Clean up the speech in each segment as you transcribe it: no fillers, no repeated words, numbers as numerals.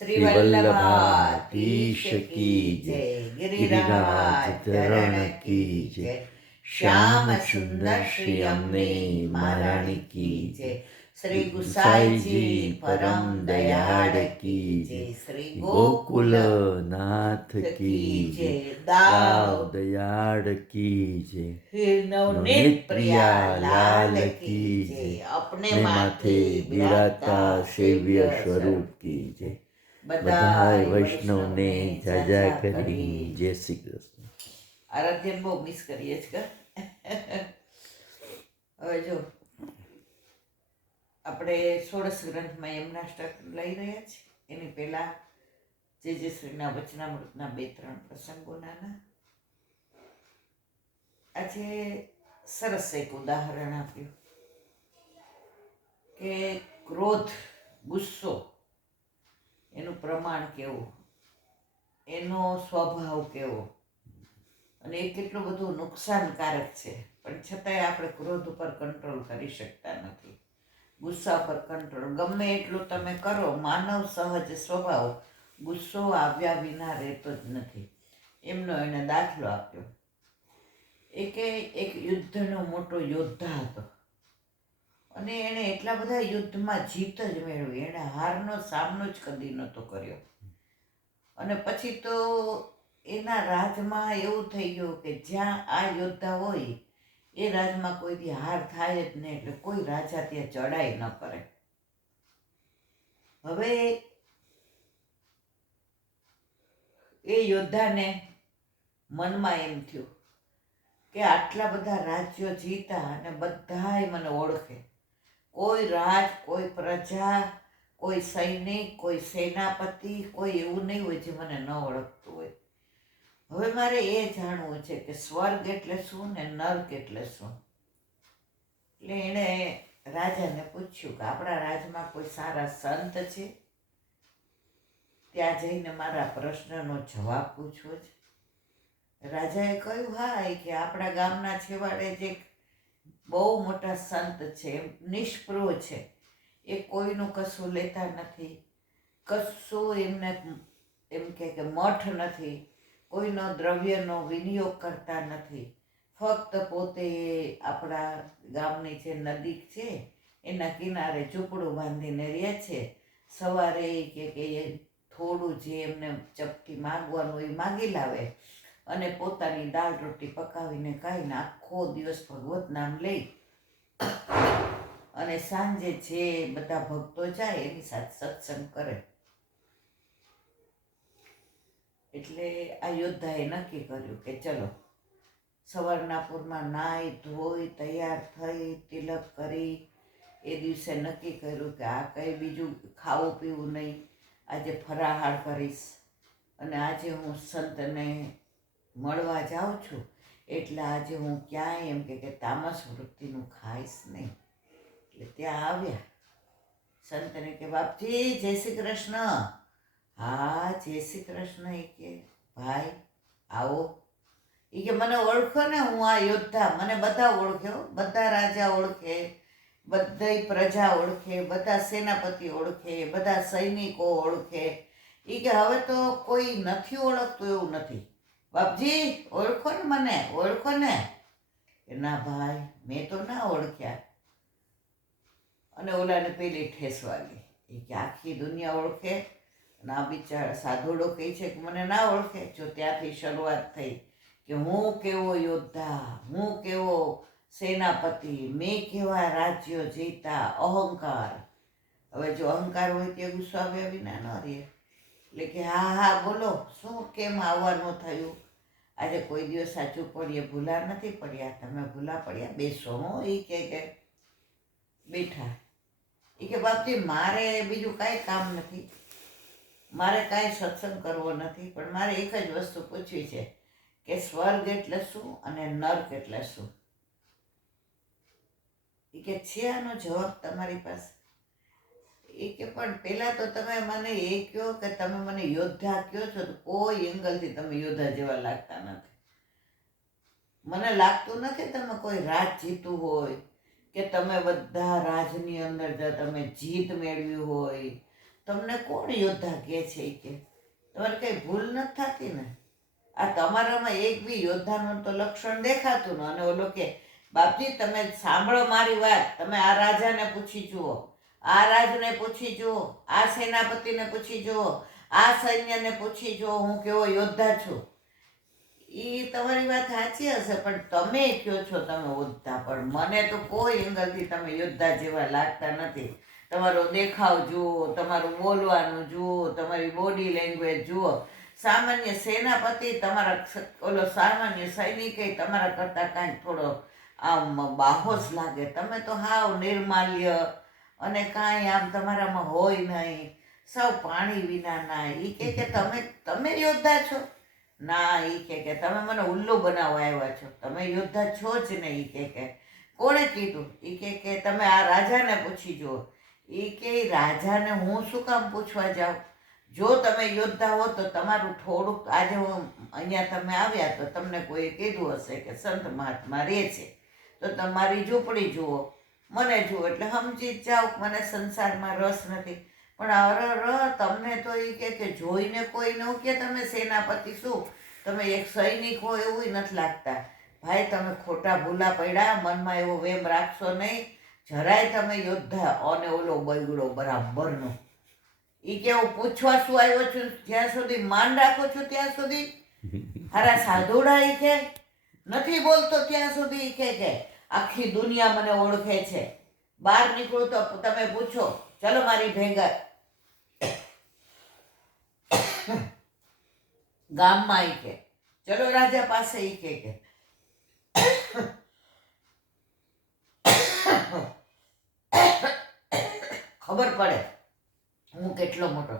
શ્રી વલ્લભાધીશ કી જય, ગિરિરાજ ધરણ કી જય, શ્યામ સુંદર શ્રી અમને મહારાણી કી જય, શ્રી ગુસાઈજી પરમ દયાળ કી જય, શ્રી ગોકુલ નાથ કી જય, દાવ દાવ દયાળ કી જય, નવનેત પ્રિયા લાલ કી જય, અપને માથે બિરાજતા સેવ્ય સ્વરૂપ કી જય. બધાય બધાય વૈષ્ણવને વૈષ્ણવને જાજા જાજા કરી કરી જય શ્રી કૃષ્ણ. આરાધ્યને બહુ મિસ કરીએ છે હવે જો આપણે ષોડશ ગ્રંથમાં એમના લઈ રહ્યા છીએ. એની પહેલા જે શ્રીના વચનામૃતના 2-3 પ્રસંગો નાના. આજે સરસ એક ઉદાહરણ આપ્યું કે ક્રોધ, ગુસ્સો એનું પ્રમાણ કેવું, એનો સ્વભાવ કેવો અને એ કેટલું બધું નુકસાનકારક છે. પણ છતાંય આપણે ક્રોધ ઉપર કંટ્રોલ કરી શકતા નથી, ગુસ્સા પર કંટ્રોલ ગમે એટલું તમે કરો, માનવ સહજ સ્વભાવ ગુસ્સો આવ્યા વિના રહેતો જ નથી. એમનો એને દાખલો આપ્યો. એક યુદ્ધનો મોટો યોદ્ધા હતો અને એણે એટલા બધા યુદ્ધમાં જીત જ મેળવી, એણે હારનો સામનો જ કદી નહોતો કર્યો. અને પછી તો એના રાજમાં એવું થઈ ગયું કે જ્યાં આ યોદ્ધા હોય એ રાજમાં કોઈ દી હાર થાય જ નહીં, એટલે કોઈ રાજા ત્યાં ચડાઈ ન કરે. હવે એ યોદ્ધાને મનમાં એમ થયું કે આટલા બધા રાજ્યો જીતા અને બધાય મને ઓળખે, કોઈ રાજ, કોઈ પ્રજા, કોઈ સૈનિક, કોઈ સેનાપતિ, કોઈ એવું નહીં હોય જે મને ન ઓળખતું હોય. હવે મારે એ જાણવું છે કે સ્વર્ગ એટલે શું ને નર્ક એટલે શું. એટલે એણે રાજાને પૂછ્યું કે આપણા રાજમાં કોઈ સારા સંત છે, ત્યાં જઈને મારા પ્રશ્નનો જવાબ પૂછવો છે. રાજાએ કહ્યું હા, કે આપણા ગામના છેવાડે જે બહુ મોટા સંત છે, નિષ્પૃહ છે, એ કોઈનું કશું લેતા નથી, કશું એમને એમ કે મઠ નથી, કોઈનો દ્રવ્યનો વિનિયોગ કરતા નથી, ફક્ત પોતે આપણા ગામની જે નદી છે એના કિનારે ઝૂંપડું બાંધીને રહે છે. સવારે કે થોડું જે એમને ચપટી માગવાનું એ માગી લાવે અને પોતાની દાળ રોટી પકાવીને ખાઈને આખો દિવસ ભગવત નામ લઈ અને સાંજે જે બધા ભક્તો જાય એની સાથે સત્સંગ કરે. એટલે આ યોદ્ધાએ નક્કી કર્યું કે ચલો સવારના પૂરમાં નાહી ધોઈ તૈયાર થઈ તિલક કરી એ દિવસે નક્કી કર્યું કે આ કંઈ બીજું ખાવું પીવું નહીં, આજે ફરાહાર કરીશ અને આજે હું સંતને મળવા જાઉં છું એટલે આજે હું ક્યાંય એમ કે તામસ વૃત્તિનું ખાઈશ નહીં. એટલે ત્યાં આવ્યા સંતને કે બાપજી જય શ્રી કૃષ્ણ. હા જય શ્રી કૃષ્ણ. એ કે ભાઈ આવો. એ કે મને ઓળખો ને, હું આ યોદ્ધા, મને બધા ઓળખે, બધા રાજા ઓળખે, બધી પ્રજા ઓળખે, બધા સેનાપતિ ઓળખે, બધા સૈનિકો ઓળખે. એ કે હવે તો કોઈ નથી ઓળખતું એવું નથી. બાપજી ઓળખો ને, મને ઓળખો ને. કે ના ભાઈ મેં તો ના ઓળખ્યા. અને ઓલાને પેલી ઠેસ વાગી. એ કે આખી દુનિયા ઓળખે અને આ બિચારા સાધુડો કહે છે કે મને ના ઓળખે. જો ત્યાંથી શરૂઆત થઈ કે હું કેવો યોદ્ધા, હું કેવો સેનાપતિ, મેં કેવા રાજ્યો જીતા, અહંકાર. હવે જો અહંકાર હોય ત્યાં ગુસ્સો આવ્યા વિના ન રહે. એટલે કે હા હા બોલો, શું કેમ આવવાનું થયું? આજે કોઈ દિવસ સાચું પડીએ ભૂલા નથી પડ્યા, તમે ભૂલા પડ્યા, બેસો. હું એ કે બેઠા. એ કે બાપજી મારે બીજું કાંઈ કામ નથી, મારે કાંઈ સત્સંગ કરવો નથી, પણ મારે એક જ વસ્તુ પૂછવી છે કે સ્વર્ગ એટલે શું અને નર્ક એટલે શું. એ કે છે આનો જવાબ તમારી પાસે? એ કે પણ પહેલાં તો તમે મને એ કહો કે તમે મને યોદ્ધા કહો છો તો કોઈ એંગલથી તમે યોદ્ધા જેવા લાગતા નથી. મને લાગતું નથી તમે કોઈ રાજ જીતું હોય કે તમે બધા રાજની અંદર તમે જીત મેળવી હોય, તમને કોણ યોદ્ધા કહે છે એ કે તમારે કંઈ ભૂલ નથી થતી ને? આ તમારામાં એક બી યોદ્ધાનું તો લક્ષણ દેખાતું ને. અને ઓલો કે બાપજી તમે સાંભળો મારી વાત, તમે આ રાજાને પૂછી જુઓ, આ રાજને પૂછી જુઓ, આ સેનાપતિને પૂછી જુઓ, આ સૈન્યને પૂછી જુઓ હું કેવો યોદ્ધા છું. એ તમારી વાત સાચી હશે, પણ તમે કહો છો તમે યોદ્ધા, પણ મને તો કોઈ એંગલથી તમે યોદ્ધા જેવા લાગતા નથી. તમારો દેખાવ જુઓ, તમારું બોલવાનું જુઓ, તમારી બોડી લેંગ્વેજ જુઓ. સામાન્ય સેનાપતિ તમારા ઓલો સામાન્ય સૈનિક તમારા કરતાં કાંઈક થોડો આમ બાહોશ લાગે. તમે તો હાવ નિર્માલ્ય અને કાંઈ આમ તમારામાં હોય નહીં, સાવ પાણી વિનાના. એ કે તમે યોદ્ધા છો? ના, એ કે તમે મને ઉલ્લુ બનાવવા આવ્યા છો, તમે યોદ્ધા છો જ ને. એ કે કોણે કીધું? એ કે તમે આ રાજાને પૂછી જુઓ. એ કે રાજાને હું શું કામ પૂછવા જાઉં? જો તમે યોદ્ધા હો તો તમારું થોડુંક, આજે હું અહીંયા તમે આવ્યા તો તમને કોઈએ કીધું હશે કે સંત મહાત્મા રહે છે, તો તમારી ઝૂંપડી જુઓ, મને જુઓ એટલે સમજી જ જાઓ મને સંસારમાં રસ નથી. પણ તમને તો એ કે જોઈને કોઈ ન કે તમે સેનાપતિ શું, તમે એક સૈનિક હો એવું નથી લાગતા. ભાઈ તમે ખોટા ભૂલા પડ્યા, મનમાં એવો વેમ રાખશો નહીં જરાય. તમે યોદ્ધા અને ઓલો બગડો બરાબરનો. એ કે હું પૂછવા શું આવ્યો છું, જ્યાં સુધી માન રાખું છું ત્યાં સુધી. હારા સાધુડા એ કે નથી બોલતો ત્યાં સુધી કે આખી દુનિયા મને ઓળખે છે. બહાર નીકળું તો તમે પૂછો, ચલો મારી ભેગા ગામમાં. ઈ કે ચલો રાજા પાસે. ઈ કે ખબર પડે હું કેટલો મોટો.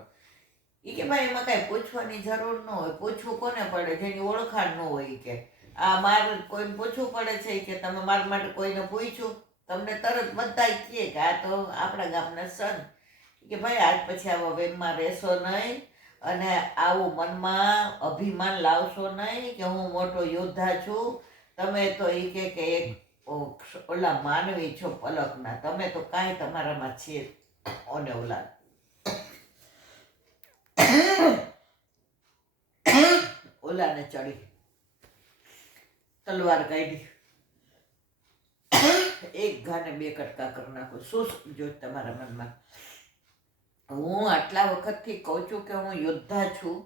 એ કે ભાઈ એમાં કાંઈ પૂછવાની જરૂર ન હોય. પૂછવું કોને પડે? જેની ઓળખાણ ન હોય. ઈ કે આ મારે કોઈને પૂછવું પડે છે કે તમે મારા માટે કોઈને પૂછ્યું? તમને તરત બધા કહે કે આ તો આપણા ગામના સન. કે ભાઈ આજ પછી આવા વેમમાં રહેશો નહીં અને આવું મનમાં અભિમાન લાવશો નહીં કે હું મોટો યોદ્ધા છું. તમે તો એ કે એક ઓલા માનવી છો પલકના, તમે તો કાંઈ તમારામાં છે. ઓને ઓલા ઓલાને ચડી તલવાર કાઢી, એક ઘાને બે કટકા કરી નાખો. શું સમજો તમારા મનમાં? હું આટલા વખતથી કહું છું કે હું યોદ્ધા છું,